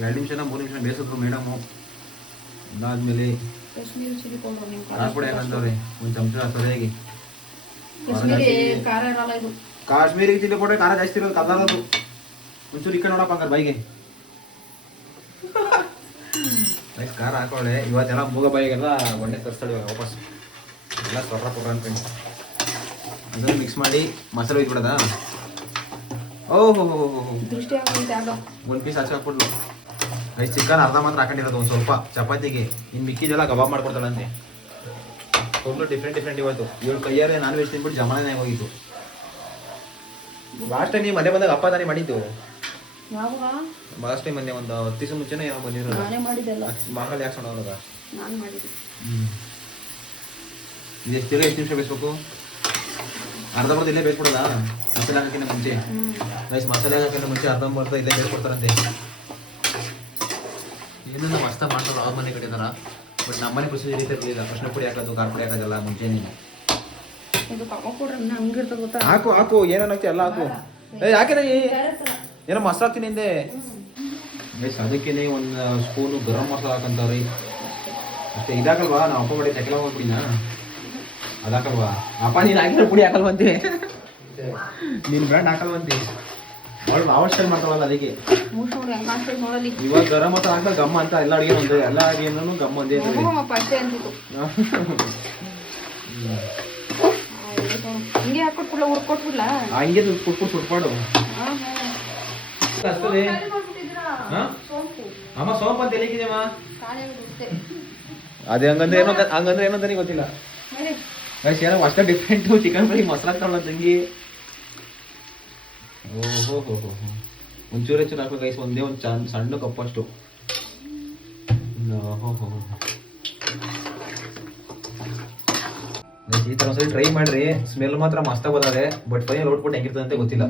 2 ನಿಮಿಷನ 3 ನಿಮಿಷ ಬೇಯಿಸಿದ್ರು ಮೇಡಮು. ಅದಾದ್ಮೇಲೆ ಖಾರ ಪುಡಿ ಹಾಕಂತವ್ರೆ ಒಂದು ಚಮಚ ಸರಿಯಾಗಿ. ಕಾಶ್ಮೀರಿ ಖಾರ ಇರಲ್ಲ ಇದು. ಕಾಶ್ಮೀರಿ ತಿಂಡಿ ಕೊಟ್ರೆ ಖಾರ ಜಾಸ್ತಿ ಇರೋದು ಕಲ್ಲರದು. ಒಂಚೂರು ಈ ಕಡೆ ನೋಡಪ್ಪ ಹಂಗಾರೆ ಬಾಯಿಗೆ. ಖಾರ ಹಾಕೊಳ್ಳೆ. ಇವತ್ತೆಲ್ಲ ಮೂಗ ಬಾಯಿಗೆಲ್ಲ ಒಳ್ಳೆ ತರಿಸ್ತಾಳೆ ಇವಾಗ ವಾಪಸ್ ಎಲ್ಲ ಸೊರ್ರ ಪುರ್ರ ಅನ್ಕೊಂಡು ಅದನ್ನು ಮಿಕ್ಸ್ ಮಾಡಿ ಮಸಾಲೆ ಒಯ್ದ್ಬಿಡೋದಾ? ಓಹೋ ದೃಷ್ಟಿ ಆಗೋಯ್ತು ಯಾಕೋ. ಒಂದು ಪೀಸ್ ಆಚೆ ಹಾಕ್ಬಿಡ್ಲು. ರೈಸ್ ಚಿಕನ್ ಅರ್ಧ ಮಾತ್ರ ಹಾಕೊಂಡಿರೋದು ಒಂದು ಸ್ವಲ್ಪ ಚಪಾತಿಗೆ. ಇನ್ನು ಮಿಕ್ಕಿದೆಲ್ಲ ಕಬಾಬ್ ಮಾಡ್ಕೊಡ್ತಾಳಂತೆ. ಫುಲ್ಲು ಡಿಫ್ರೆಂಟ್ ಇವತ್ತು. ಇವಳು ಕೈಯಾರೆ ನಾನ್ ವೆಜ್ ತಿಂದ್ಬಿಟ್ಟು ಜಮಾನೇ ಹೋಗಿತ್ತು. ಲಾಸ್ಟ್ ಟೈಮ್ ನೀವು ಮನೆ ಬಂದಾಗ ಅಪ್ಪ ತಾನೇ ಮಾಡಿದ್ದು. ಯಾವಾಗ? ಲಾಸ್ಟ್ ಟೈಮ್ ಮೊನ್ನೆ ಒಂದು 10 ದಿವಸ ಮುಂಚೆನೇ ಏನೋ ಬಂದಿರೋದು. ನಾನೇ ಮಾಡಿದ್ದೆಲ್ಲ. ಮಾಂಗಲ್ಯ ಯಾಕೆ ಸಣ್ಣ ಅವ್ರಾಗ ನಾನು ಮಾಡಿದ್ದೆ. ಇದು ಎಷ್ಟು ನಿಮಿಷ ಬೇಯಿಸ್ಬೇಕು? ಅರ್ಧ ಬರ್ಧ ಇಲ್ಲೇ ಬೇಯಿಸ್ಬಿಡೋದಾ ಮಸಾಲೆ ಹಾಕೋಕ್ಕಿಂತ ಮುಂಚೆ? ರೈಸ್ ಮಸಾಲೆ ಹಾಕೋಕ್ಕಿಂತ ಮುಂಚೆ ಅರ್ಧ ಬರ್ಧ ಇಲ್ಲೇ ಬೇಯಿಸ್ಕೊಡ್ತಾರಂತೆ. ಇದನ್ನ ಮಸ್ತಾಗಿ ಮಾಡ್ತಾರೆ ಅವ್ರ ಮನೆ ಕಡೆ ಥರ. ಬಟ್ ನಮ್ಮನೆ ಪ್ರೊಸೀಜರ್ ರೀತಿ ಇರಲಿಲ್ಲ. ಅರ್ಶಿನ ಪುಡಿ ಹಾಕೋದು, ಖಾರ ಪುಡಿ ಹಾಕೋದಲ್ಲ ಮುಂಚೆನೇ. ಇದು ಕಬಾಬ್ ಕೊಡ್ರೆ ಹಂಗಿರ್ತದೆ ಗೊತ್ತಾ? ಹಾಕು ಏನೇನು ಹಾಕ್ತಿ ಎಲ್ಲ ಹಾಕು. ಯಾಕೆ ಏನೋ ಮೊಸರು ಹಾಕ್ತೀನಿ ಹಿಂದೆ. ಗೈಸ್ ಅದಕ್ಕೇನೆ ಒಂದು ಸ್ಪೂನು ಗರಂ ಮಸಾಲ ಹಾಕಂತಾವ್ರಿ ಅಷ್ಟೇ. ಇದಾಕಲ್ವಾ ನಾವು ಅಪ್ಪ ಮಾಡಿ ತೆಕಲ ಹೋಗ್ಬಿಡಿನ ಅದಾಕಲ್ವಾ? ಅಪ್ಪ ನೀನು ಹಾಕಿದ್ರೆ ಪುಡಿ ಹಾಕಲ್ವಂತೆ, ನೀನು ಬ್ರ್ಯಾಂಡ್ ಹಾಕಲ್ವಂತೆ. ಅವಳು ಸ್ಟೈಲ್ ಮಾಡ್ತಾವಲ್ಲ ಅದಕ್ಕೆ. ಇವಾಗ ಗರಂ ಮಸಾಲ ಹಾಕಿದ್ರೆ ಗಮ್ಮ ಅಂತ ಎಲ್ಲ ಅಡುಗೆ ಒಂದೇ. ಎಲ್ಲ ಅಡುಗೆನೂ ಗಮ್ಮ ಒಂದೇ ಹಂಗೆ ಹಾಕೊಟ್ಬಿಡ್ಲ ಹುರ್ಕೊಟ್ಬಿಡ್ಲ? ಹಂಗೆ ಕುಟ್ಬಿಟ್ಟು ಸುಟ್ಪಾಡು. ಅಮ್ಮ ಸೋಂಪು ಅಂತ ಎಲ್ಲಿಕ್ಕಿದೆಯಮ್ಮ? ಅದೇ ಹಂಗಂದ್ರೆ ಏನೋ ಅಂತ ಗೊತ್ತಿಲ್ಲ. ಗೈಸ್ ಏನೋ ಅಷ್ಟ ಡಿಫ್ರೆಂಟು. ಚಿಕನ್ ಫ್ರೈ ಮಸಾಲ ಹಾಕ್ತಾವಲ್ಲ ತಂಗಿ. ಓಹೋ ಒಂಚೂರೇ ಚೂರು ಹಾಕ್ಬೇಕು ಗೈಸ್. ಒಂದೇ ಒಂದು ಸಣ್ಣ ಕಪ್ಪಷ್ಟು. ಈ ಥರ ಒಂದ್ಸರಿ ಟ್ರೈ ಮಾಡ್ರಿ. ಸ್ಮೆಲ್ ಮಾತ್ರ ಮಸ್ತಾಗಿ ಬರ್ತದೆ. ಬಟ್ ಫೈನಲ್ ಔಟ್ಪುಟ್ ಹೆಂಗಿರ್ತದೆ ಅಂತ ಗೊತ್ತಿಲ್ಲ.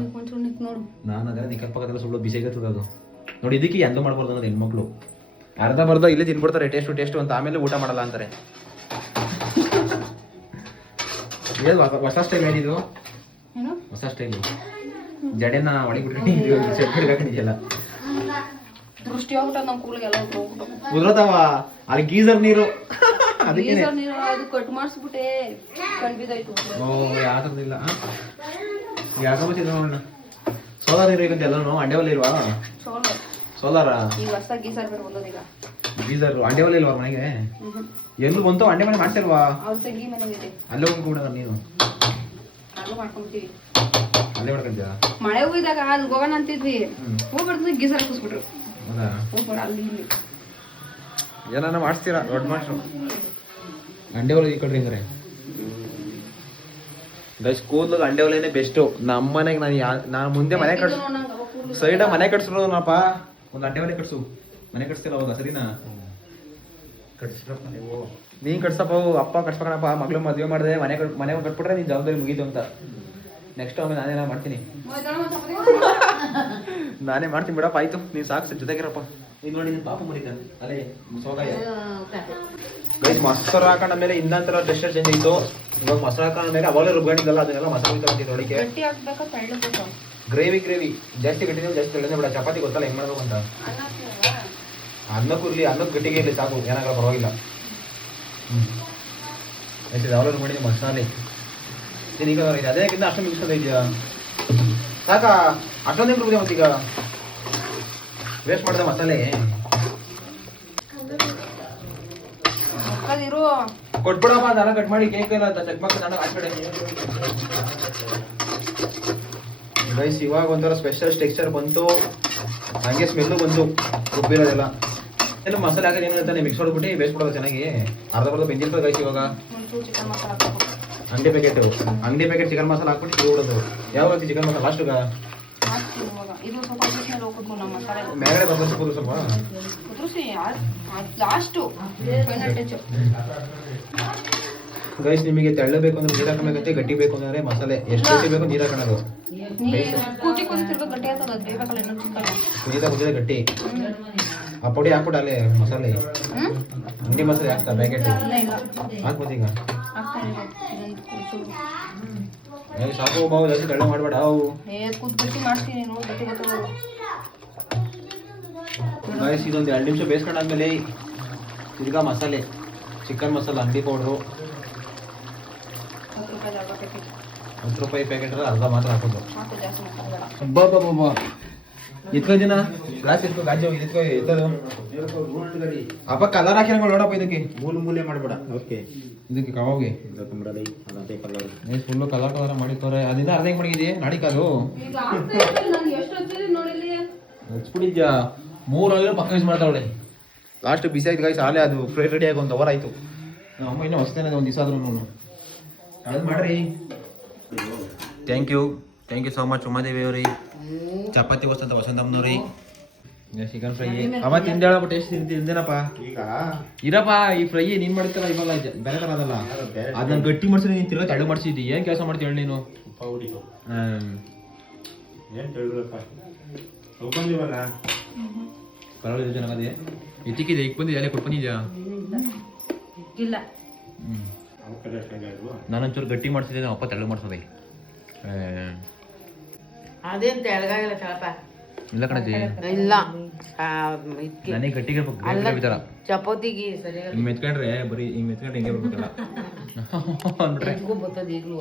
ನಾನು ಅದೆಲ್ಲ ನಿಕ್ಕಪ್ಪ ಪಕ್ಕದಲ್ಲ ಸುಳ್ಳು ಬಿಸಿಯಾಗಿರ್ತದೆ ಅದು. ನೋಡಿ ಇದಕ್ಕೆ ಎಂದೂ ಮಾಡ್ಬಾರ್ದು ಅನ್ನೋದು ಹೆಣ್ಮಕ್ಳು. ಅರ್ಧ ಬರ್ಧ ಇಲ್ಲೇ ತಿನ್ಬಿಡ್ತಾರೆ ಟೇಸ್ಟು ಅಂತ. ಆಮೇಲೆ ಊಟ ಮಾಡಲ್ಲ ಅಂತಾರೆ. ಹೊಸ ಸ್ಟೈಲ್ ಏನಿದು? ಹೊಸ ಸ್ಟೈಲು. ಜಡೆನ ಒಳಗಿಬಿಟ್ಟಿಲ್ಲ ದೃಷ್ಟಿ ಹೋಗ್ಬಿಟ್ಟ ನಮ್ಮ ಕೂಲಿಗೆಲ್ಲ ಉದ್ರತಾವ. ಅಲ್ಲಿ ಗೀಸರ್ ನೀರು ಅದಕ್ಕೆ ಕಟ್ ಮಾಡಿಸ್ಬಿಟ್ಟೆ ಕಣ್ಬಿದ್ದಾಯ್ತು. ಯಾವ್ದಿಲ್ಲ ಯಾಕೆ ನೋಡೋಣ. ಸೋಲಾರ್ ನೀರು ಈಗಂತ ಎಲ್ಲನೂ ಅಂಡೆವಲ್ಲ ಇಲ್ವಾ? ಸೋಲಾರ ಈಗ ಹೊಸ ಗೀಸರ್ ಬೇರೆ ಬಂದದೀಗ. ಗೀಸರ್ ಅಂಡೆವಲ್ಲ ಇಲ್ವಾ ಮನೆಗೆ? ಎಲ್ಲೂ ಬಂತು ಅಂಡೆ ಮನೆ ಮಾಡ್ತಿಲ್ವಾ? ಅಲ್ಲೇ ಹೋಗ್ಬಿಡ ನೀನು. ಅಲ್ಲೇ ಮಾಡ್ಕೊಂತೀಯ? ಮಳೆ ಹೋಗಿದಾಗ ಅಲ್ಲಿ ಹೋಗೋಣ ಅಂತಿದ್ವಿ. ಹೋಗ್ಬಿಡ್ತದೆ ಗೀಸರ್ ಹಾಕಿಸ್ಬಿಟ್ರು. ಹೌದಾ? ಅಲ್ಲಿ ಏನಾನ ಮಾಡಿಸ್ತೀರಾ ದೊಡ್ಡ ಮಾಸ್ಟ್ರು? ಅಂಡೆ ಒಲೆ ಈ ಕಡ್ರಿ ಹಂಗಾರೆ. ಗೈಸ್ ಕೂದಲು ಅಂಡೆ ಒಲೆನೇ ಬೆಸ್ಟು. ನಮ್ಮ ಮನೆಗೆ ನಾನು ಮುಂದೆ ಮನೆ ಸೈಡ ಮನೆ ಕಟ್ಸಿರೋದನಪ್ಪ. ಒಂದು ಅಂಡೆ ಒಲೆ ಕಟ್ಸು. ಮನೆ ಕಟ್ಸ್ತಿಲ್ಲ ಅವಾಗ ಸರಿನಾ? ನೀನ್ ಕಟ್ಸಪ್ಪ. ಅಪ್ಪ ಕಟ್ಸ್ಬೇಕಣಪ್ಪ. ಮಗಳು ಮದುವೆ ಮಾಡಿದೆ ಮನೆ ಕಟ್ಬಿಟ್ರೆ ನೀನ್ ಜವಾಬ್ದಾರಿ ಮುಗೀತು ಅಂತ. ನೆಕ್ಸ್ಟ್ ಆಮೇಲೆ ನಾನೇನ ಮಾಡ್ತೀನಿ. ನಾನೇ ಮಾಡ್ತೀನಿ ಬಿಡಪ್ಪ. ಆಯ್ತು ನೀನ್ ಸಾಕು ಜೊತೆಗಿರಪ್ಪ. ಈಗ ನೋಡಿ ನಿನ್ ಪಾಪ ಮುರಿತಾನೆ ಅಲ್ಲೇ ಸೋಗಾಯ. ಗೈಸ್ ಮೊಸರು ಹಾಕೊಂಡ ಮೇಲೆ ಇನ್ನೊಂಥರ ಟೆಕ್ಸ್ಚರ್ ಚೇಂಜ್ ಆಯಿತು. ಇವಾಗ ಮೊಸರು ಹಾಕೊಂಡ ಮೇಲೆ ಅವಾಗಲೇ ರುಬ್ಕೊಂಡಿದ್ದಲ್ಲ ಅದನ್ನೆಲ್ಲ ಮಸಾಲೆ ತಗೊಂಡಿದ್ದು ಒಳಗೆ. ಗ್ರೇವಿ ಜಾಸ್ತಿ ಗಟ್ಟಿದೆ ಜಾಸ್ತಿ ತೆಳ್ಳನೆ ಬಿಡ. ಚಪಾತಿ ಗೊತ್ತಲ್ಲ ಹೆಂಗ್ ಮಾಡ್ಬೇಕು ಅಂತ. ಅನ್ನಕ್ಕೂ ಇರಲಿ, ಅನ್ನಕ್ಕೆ ಗಟ್ಟಿಗೆ ಇರಲಿ ಸಾಕು, ಏನಾಗಲ್ಲ ಪರವಾಗಿಲ್ಲ. ಆಯ್ತು ಯಾವಾಗಲೂ ರುಬ್ಕೊಂಡಿದ್ದೆ ಮಸಾಲೆ. ಈಗ ಅದೇಕ್ಕಿಂತ ಅಷ್ಟೊಂದು ಮಿಕ್ಸ್ ಇದೆಯಾ ಸಾಕಾ? ಅಷ್ಟೊಂದೇ ರುಬ್ಬಿದೆ ಮತ್ತೀಗ ವೇಸ್ಟ್ ಮಾಡಿದೆ ಮಸಾಲೆ. ಕೊಟ್ಬಿಡಪ್ಪ ಅದೆಲ್ಲ ಕಟ್ ಮಾಡಿ. ಕೇಕ್ ಎಲ್ಲ ಚಕ್ಮಕ್ಕ ಹಾಕ್ಬಿಡೆ ಗೈಸ್. ಇವಾಗ ಒಂಥರ ಸ್ಪೆಷಲ್ ಟೆಕ್ಸ್ಚರ್ ಬಂತು. ಹಂಗೆ ಸ್ಮೆಲ್ಲು ಬಂತು ರುಬ್ಬಿರೋದೆಲ್ಲ. ಎಲ್ಲ ಮಸಾಲೆ ಹಾಕೋದು ಏನು ಹೇಳ್ತಾನೆ ಮಿಕ್ಸ್ ಮಾಡ್ಬಿಟ್ಟು ಬೇಯಿಸ್ಬಿಡೋದು ಚೆನ್ನಾಗಿ. ಅರ್ಧ ಬೆಂದಿರ್ತದೆ ಗೈಸ್. ಇವಾಗ ಅಂಗಡಿ ಪ್ಯಾಕೆಟ್ ಚಿಕನ್ ಮಸಾಲ ಹಾಕ್ಬಿಟ್ಟು ಬಿಡೋದು. ಯಾವ ಚಿಕನ್ ಮಸಾಲ ಲಾಸ್ಟ್ಗ ಮೇಗಡೆ ಬರ್ಬೋದು ಸ್ವಲ್ಪ. ಗೈಸ್ ನಿಮಗೆ ತೆಳ್ಳ ಬೇಕು ಅಂದ್ರೆ ನೀರು ಹಾಕಬೇಕಂತೆ, ಗಟ್ಟಿ ಬೇಕು ಅಂದ್ರೆ ಮಸಾಲೆ ಎಷ್ಟು ಗಟ್ಟಿ ಬೇಕು ನೀರು ಹಾಕೋದು. ಕುದಿದ ಗಟ್ಟಿ ಆ ಪುಡಿ ಹಾಕ್ಬಿಟ್ಟು ಅಲ್ಲೇ ಮಸಾಲೆ ಅಂಗಡಿ ಮಸಾಲೆ ಹಾಕ್ತಾ ಪ್ಯಾಕೆಟ್ ಹಾಕ್ಬೋದು. ಈಗ ಸಾಕು ಬಾವು ಜಾಸ್ತಿ ತೆಳ್ಳ ಮಾಡಬೇಡ. ಅವು ಗೈಸ್ ಇದೊಂದು 2 ನಿಮಿಷ ಬೇಯಿಸ್ಕೊಂಡಾದ್ಮೇಲೆ ತಿರ್ಗಾ ಮಸಾಲೆ ಚಿಕನ್ ಮಸಾಲ ಅಂಗಡಿ ಪೌಡ್ರು ₹10 ಪ್ಯಾಕೆಟ್ ಅರ್ಧ ಮಾತ್ರ ಹಾಕೋದು ಹಾಕು, ಜಾಸ್ತಿ ಮಾಡ್ಕೊಬೇಡ. ಬಾ ಎತ್ಕೋ ಜನ ಗ್ಲಾಸ್ ಎತ್ಕೋ ಗಾಜು ಎತ್ಕೋ ಎತ್ತದು ಅಪ್ಪ ಕಲರ್ ಹಾಕಿ ನೋಡಪ್ಪ ಇದಕ್ಕೆ ಮೂಲೆ ಮಾಡಬೇಡ. ಓಕೆ, ಇದಕ್ಕೆ ಕವಾಗೆ ಕಂಬಳಲಿ ಅದೇ ಕಲರ್. ಫುಲ್ಲು ಕಲರ್ ಮಾಡಿರ್ತಾರೆ. ಅದರಿಂದ ಅರ್ಧ ಹೆಂಗ್ ಮಾಡಿದ್ಯಾ ನಾಡಿಕಾಲು ಈಗ ಆಗ್ತಾ ಇದೆ, ನಾನು ಎಷ್ಟು ಹೊತ್ತಿದೆ ನೋಡಿಲ್ಲಿ. ಹಚ್ಬಿಟ್ಟಿದ್ಯಾ 3 ಅವರ್ ಪಕ್ಕ ಯೂಸ್ ಮಾಡ್ತಾವಳೆ. ಲಾಸ್ಟ್ ಬಿಸಿ ಆಯ್ತು ಗಾಯ್ಸ್, ಆಲೇ ಅದು ಫ್ರೈ ರೆಡಿ ಆಗಿ 1 ಅವರ್ ಆಯ್ತು. ನಮ್ಮ ಅಮ್ಮ ಇನ್ನೂ ಹೊಸ್ತೇನೆ ಒಂದು ದಿವಸ ಆದ್ರೂ ಅದು ಮಾಡ್ರಿ. Thank you so much Umadevi ಅವ್ರಿ. ಚಪಾತಿ ವಸ್ತಂತ ವಸಂತಮ್ಮನವ್ರಿ. ಚಿಕನ್ ಫ್ರೈ ಅವ ತಿಂದೇಳ ಟೇಸ್ಟ್ ತಿಂದೇನಪ್ಪ. ಈಗ ಇರಪ್ಪ ಈ ಫ್ರೈ ನೀನ್ ಮಾಡಿರ್ತಾರ ಇವಾಗ ಬೇರೆ ತರ ಅದಲ್ಲ. ಅದನ್ನ ಗಟ್ಟಿ ಮಾಡ್ಸಿದ್ರೆ ನೀನ್ ತಿರ್ಗಾ ತೆಳು ಮಾಡ್ಸಿದ್ದಿ. ಏನ್ ಕೆಲಸ ಮಾಡ್ತೀವಿ ಹೇಳಿ ನೀನು. ಹೊಡಿತು ಏನು ತಿಳಿದ್ರಪ್ಪ ಹೋಗ್ಬಂದಿವಲ್ಲ. ಪರವಾಗಿಲ್ಲ ಚೆನ್ನಾಗದೆ. ಎತ್ತಿಕ್ಕಿದೆ ಈಗ ಬಂದಿದೆ ಅಲ್ಲೇ ಕೊಟ್ಬಂದಿದ್ಯಾ. ಇಲ್ಲ ನಾನೊಂಚೂರು ಗಟ್ಟಿ ಮಾಡ್ಸಿದ್ದೆ, ನಮ್ಮ ಅಪ್ಪ ತೆಳು ಮಾಡ್ಸೋದೆ. ಅದೇನ್ ತೆಳಗಾಗಿಲ್ಲ ಸ್ವಲ್ಪ. ಇಲ್ಲ ಕಣಜಿ, ಇಲ್ಲ ನನಗೆ ಗಟ್ಟಿಗೆ ಬಿತ್ತಾರ. ಚಪಾತಿಗೆ ಸರಿ ಹಿಂಗ್ ಮೆತ್ಕೊಂಡ್ರೆ ಬರೀ ಹಿಂಗ್ ಮೆತ್ಕೊಂಡ್ರೆ ಹಿಂಗೆ ಬರ್ಬೇಕಲ್ಲ ಅಂದ್ಬಿಟ್ರೆ ಬರ್ತದೆ ಈಗಲೂ.